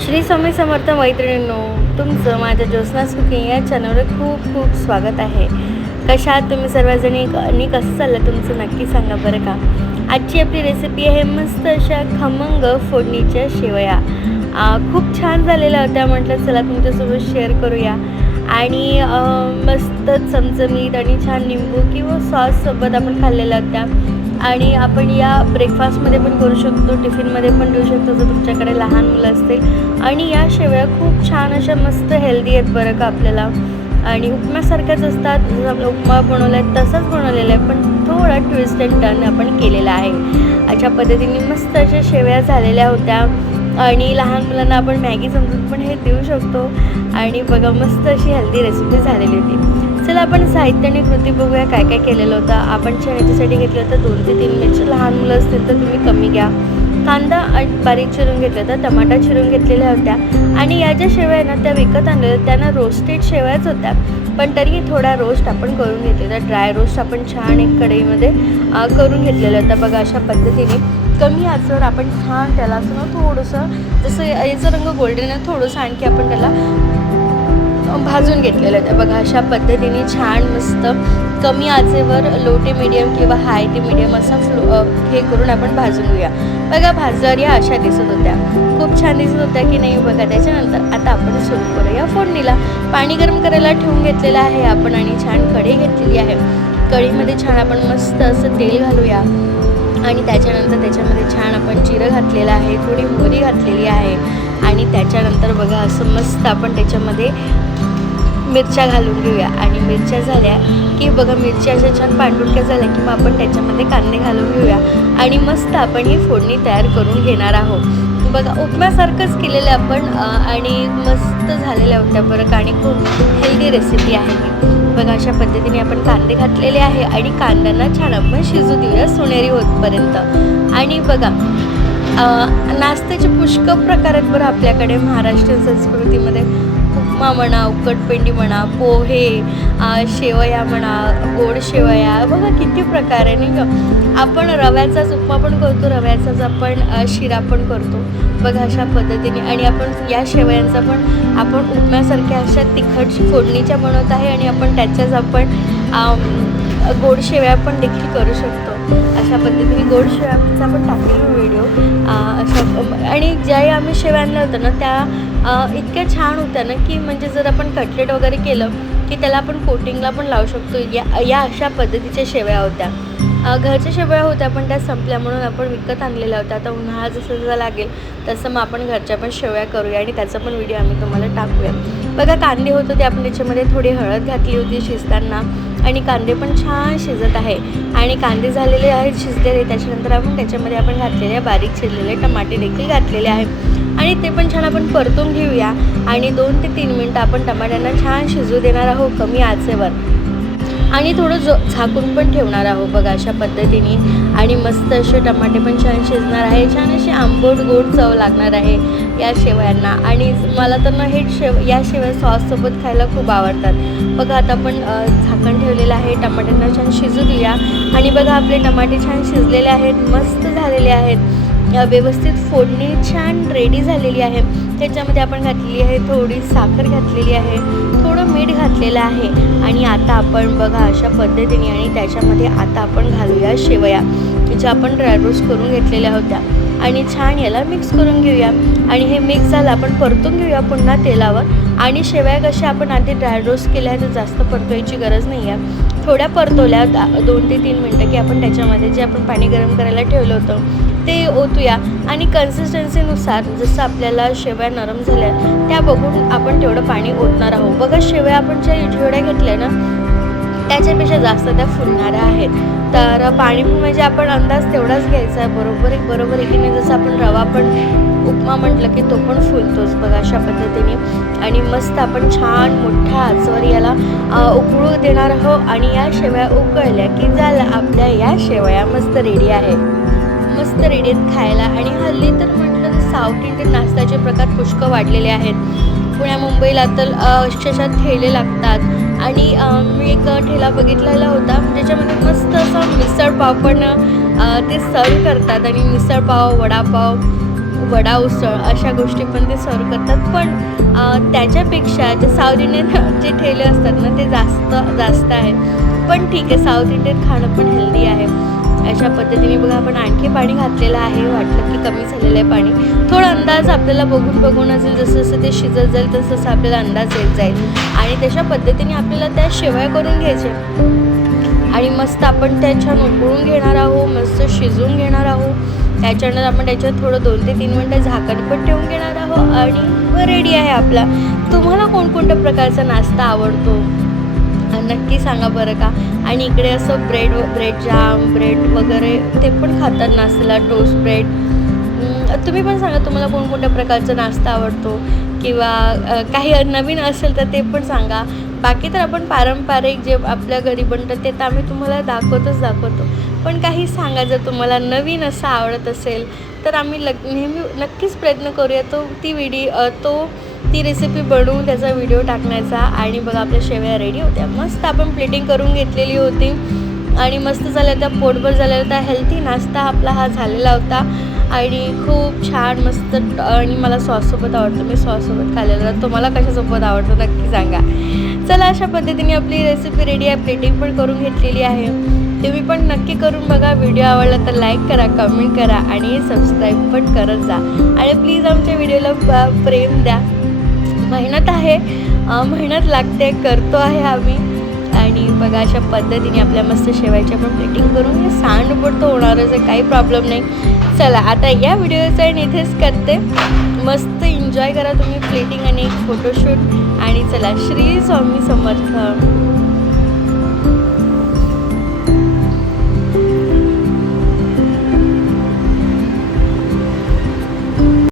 श्री स्वामी समर्थ मैत्रिणींनो, तुमचं माझ्या ज्योत्स्नास कुकिंग या चॅनलवर खूप खूप स्वागत आहे. कशा आहात तुम्ही सर्वजणी आणि कसं चाललं तुमचं नक्की सांगा बरं का. आजची आपली रेसिपी आहे मस्त अशा खमंग फोडणीच्या शेवया. खूप छान झालेल्या होत्या. म्हटलं चला तुमच्यासोबत शेअर करूया. आणि मस्त चमचमीत आणि छान निंबू किंवा सॉससोबत आपण खाल्लेल्या होत्या. आणि आपण या ब्रेकफास्टमध्ये पण करू शकतो, टिफिनमध्ये पण देऊ शकतो जर तुमच्याकडे लहान मुलं असतील. आणि या शेवया खूप छान अशा मस्त हेल्दी आहेत बरं का आपल्याला. आणि उपम्यासारख्याच असतात, जसं आपला उपमा बनवला आहे तसंच बनवलेलं आहे, पण थोडा ट्विस्ट अँड टर्न आपण केलेला आहे. अशा पद्धतीने मस्त अशा शेवया झालेल्या होत्या. आणि लहान मुलांना आपण मॅगी समजून पण हे देऊ शकतो. आणि बघा मस्त अशी हेल्दी रेसिपी झालेली होती. चला आपण साहित्य आणि कृती बघूया काय काय केलेलं होतं. आपण याच्यासाठी घेतलं होतं 2 ते 3 मिरची. लहान मुलं असतील तर तुम्ही कमी घ्या. कांदा बारीक चिरून घेतला होता, टमाटा चिरून घेतलेल्या होत्या. आणि या ज्या शेवया आहे ना त्या विकत आणलेल्या, त्यांना रोस्टेड शेवयाच होत्या, पण तरीही थोडा रोस्ट आपण करून घेतलेला. ड्राय रोस्ट आपण छान एक कढईमध्ये करून घेतलेलं होतं. बघा अशा पद्धतीने कमी आचेवर आपण छान त्याला असं ना थोडंसं, जसं याचा रंग गोल्डन आहे, थोडंसं आणखी आपण त्याला भाजून घेतलेलं आहे. बघा अशा पद्धतीने छान मस्त कमी आचेवर लो ते मीडियम किंवा हाय ते मीडियम असा हे करून आपण भाजून घेऊया. बघा भाजल्यावर या अशा दिसत होत्या, खूप छान दिसत होत्या की नाही. बघा त्याच्यानंतर आता आपण सुरू करूया फोडणीला. पाणी गरम करायला ठेवून घेतलेलं आहे आपण आणि छान कढई घेतलेली आहे. कढईमध्ये छान आपण मस्त असं तेल घालूया. आणि त्याच्यानंतर त्याच्यामध्ये छान आपण जिरं घातलेलं आहे, थोडी मोहरी घातलेली आहे. आणि त्याच्यानंतर बघा असं मस्त आपण त्याच्यामध्ये मिरच्या घालून घेऊया. आणि मिरच्या झाल्या की बघा मिरच्या अशा छान पांढुरक्या झाल्या की मग आपण त्याच्यामध्ये कांदे घालून घेऊया. आणि मस्त आपण ही फोडणी तयार करून घेणार आहोत. बघा उपम्यासारखंच केलेलं आपण आणि मस्त झालेल्या होत्या बरं का. आणि खूप हेल्दी रेसिपी आहे ही. बघा अशा पद्धतीने आपण कांदे घातलेले आहे आणि कांद्यांना छान आपण शिजू देऊया सोनेरी होतपर्यंत. आणि बघा नाश्त्याचे पुष्कळ प्रकार आहेत बरं आपल्याकडे महाराष्ट्रीयन संस्कृतीमध्ये. उपमा म्हणा, उकडपेंडी म्हणा, पोहे, शेवया म्हणा, गोड शेवया, बघा किती प्रकार आहे नाही का. आपण रव्याचाच उपमा पण करतो, रव्याचाच आपण शिरा पण करतो. बघा अशा पद्धतीने. आणि आपण या शेवयांचा पण आपण उपम्यासारख्या अशा तिखट फोडणीच्या बनवत आहे. आणि आपण त्याच्याच आपण गोड शेवया पण देखील करू शकतो. अशा पद्धतीने गोड शेवयांचा पण टाकलेला व्हिडिओ अशा. आणि ज्याही आम्ही शेवया आणल्या होत्या ना त्या इतक्या छान होत्या ना की म्हणजे जर आपण कटलेट वगैरे केलं की त्याला आपण कोटिंगला पण लावू शकतो. या अशा पद्धतीच्या शेवया होत्या. घरच्या शेवया होत्या पण त्या संपल्या म्हणून आपण विकत आणलेल्या होत्या. आता उन्हाळा जसं जसं लागेल तसं मग आपण घरच्या पण शेवया करूया आणि त्याचा पण व्हिडिओ आम्ही तुम्हाला टाकूया. बघा कांदे होते ते आपण त्याच्यामध्ये थोडी हळद घातली होती शिजताना. आणि कांदे पण छान शिजत आहे. आणि कांदे झालेले आहेत शिजलेले. त्याच्यानंतर आपण त्याच्यामध्ये आपण घातलेले बारीक चिरलेले टमाटे देखील घातलेले आहेत. आणि ते पण छान आपण परतून घेऊया. आणि 2 ते 3 मिनटं आपण टमाट्यांना छान शिजू देणार आहोत कमी आचेवर. आणि थोडं झाकून पण ठेवणार आहोत बघा अशा पद्धतीने. आणि मस्त असे टमाटे पण छान शिजणार आहे. छान अशी आंबट गोड चव लागणार आहे या शेवयांना. आणि मला तर ना या शेवया सॉससोबत खायला खूप आवडतात. बघा आता आपण झाकण ठेवलेलं आहे, टमाट्यांना छान शिजू देऊया. आणि बघा आपले टमाटे छान शिजलेले आहेत, मस्त झालेले आहेत. व्यवस्थित फोडणी छान रेडी झालेली आहे. त्याच्यामध्ये आपण घातलेली आहे थोडी साखर घातलेली आहे, थोडं मीठ घातलेलं आहे. आणि आता आपण बघा अशा पद्धतीने आणि त्याच्यामध्ये आता आपण घालूया शेवया ज्या आपण ड्राय रोस्ट करून घेतलेल्या होत्या. आणि छान याला मिक्स करून घेऊया. आणि हे मिक्स झालं आपण परतून घेऊया पुन्हा तेलावर. आणि शेवया कशा आपण आधी ड्राय रोस्ट केल्या आहेत तर जास्त परतवायची गरज नाही आहे. थोड्या परतवल्या 2 ते 3 मिनटं की आपण त्याच्यामध्ये जे आपण पाणी गरम करायला ठेवलं होतं ते ओतूया. आणि कन्सिस्टन्सीनुसार जसं आपल्याला शेवया नरम झाल्या त्या बघून आपण तेवढं पाणी ओतणार आहोत. बघा शेवया आपण ज्या जेवढ्या घेतल्या ना त्याच्यापेक्षा जास्त त्या फुलणाऱ्या आहेत. तर पाणी म्हणजे आपण अंदाज तेवढाच घ्यायचा आहे. बरोबर एकीने जसं आपण रवा पण उपमा म्हटलं की तो पण फुलतोच बघा अशा पद्धतीने. आणि मस्त आपण छान मोठ्या आचेवर याला उकळू देणार आहोत. आणि या शेवया उकळल्या की झालं आपल्या या शेवया मस्त रेडी आहे. मस्त रेडी आहेत खायला. आणि हल्ली तर म्हटलं तर साऊथ इंडियन नाश्त्याचे प्रकार पुष्कळ वाढलेले आहेत. पुण्या मुंबईला तर अक्षरशः ठेले लागतात. आणि मी एक ठेला बघितलेला होता ज्याच्यामध्ये मस्त असं मिसळ पाव पण ते सर्व करतात. आणि मिसळ पाव, वडापाव वडा उसळ अशा गोष्टी पण ते सर्व करतात. पण त्याच्यापेक्षा जे साऊथ इंडियन जे ठेले असतात ना ते जास्त आहे. पण ठीक आहे, साऊथ इंडियन खाणं पण हेल्दी आहे. अशा पद्धतीने बघा आपण आणखी पाणी घातलेलं आहे. वाटलं की कमी झालेलं आहे पाणी. थोडा अंदाज आपल्याला बघून असेल, जसं ते शिजत जाईल तसं आपल्याला अंदाज येत जाईल. आणि तशा पद्धतीने आपल्याला त्या शेवया करून घ्यायच्या आणि मस्त आपण त्या छान उकळून घेणार आहोत, मस्त शिजवून घेणार आहोत. त्याच्यानंतर आपण त्याच्यात थोडं 2 ते 3 मिनटं झाकण पण ठेवून घेणार आहोत आणि रेडी आहे आपला. तुम्हाला कोणकोणत्या प्रकारचा नाश्ता आवडतो नक्की सांगा बरं का. आणि इकडे असं ब्रेड जाम, ब्रेड वगैरे ते पण खातात नाश्त्याला, टोस्ट ब्रेड. तुम्ही पण सांगा तुम्हाला कोणकोणत्या प्रकारचा नाश्ता आवडतो किंवा काही नवीन असेल तर ते पण सांगा. बाकी तर आपण पारंपरिक जे आपल्या घरी बनतं ते तर आम्ही तुम्हाला दाखवतो. पण काही सांगा, जर तुम्हाला नवीन असं आवडत असेल तर आम्ही नेहमी नक्कीच प्रयत्न करूया ती रेसिपी बनवून त्याचा व्हिडिओ टाकण्याचा. आणि बघा आपल्या शेवया रेडी होत्या. मस्त आपण प्लेटिंग करून घेतलेली होती आणि मस्त झाल्या होत्या, पोटभर झाल्या होत्या. हेल्थी नाश्ता आपला हा झालेला होता आणि खूप छान मस्त. आणि मला सॉससोबत आवडतं, मी सॉससोबत खाल्लेला. तुम्हाला कशासोबत आवडतं नक्की सांगा. चला, अशा पद्धतीने आपली रेसिपी रेडी आहे. प्लेटिंग पण करून घेतलेली आहे. तुम्ही पण नक्की करून बघा. व्हिडिओ आवडला तर लाईक करा, कमेंट करा आणि सबस्क्राईब पण करत जा. आणि प्लीज आमच्या व्हिडिओला प्रेम द्या. मेहनत आहे, मेहनत लागते, करतो आहे आम्ही. आणि बघा अशा पद्धतीने आपल्या मस्त शेवयाची आपण प्लेटिंग करून सांडपट होणारच आहे, काही प्रॉब्लेम नाही. चला, आता या व्हिडिओचा इथेच करते. मस्त एन्जॉय करा तुम्ही प्लेटिंग आणि एक फोटोशूट. आणि चला, श्री स्वामी समर्थ.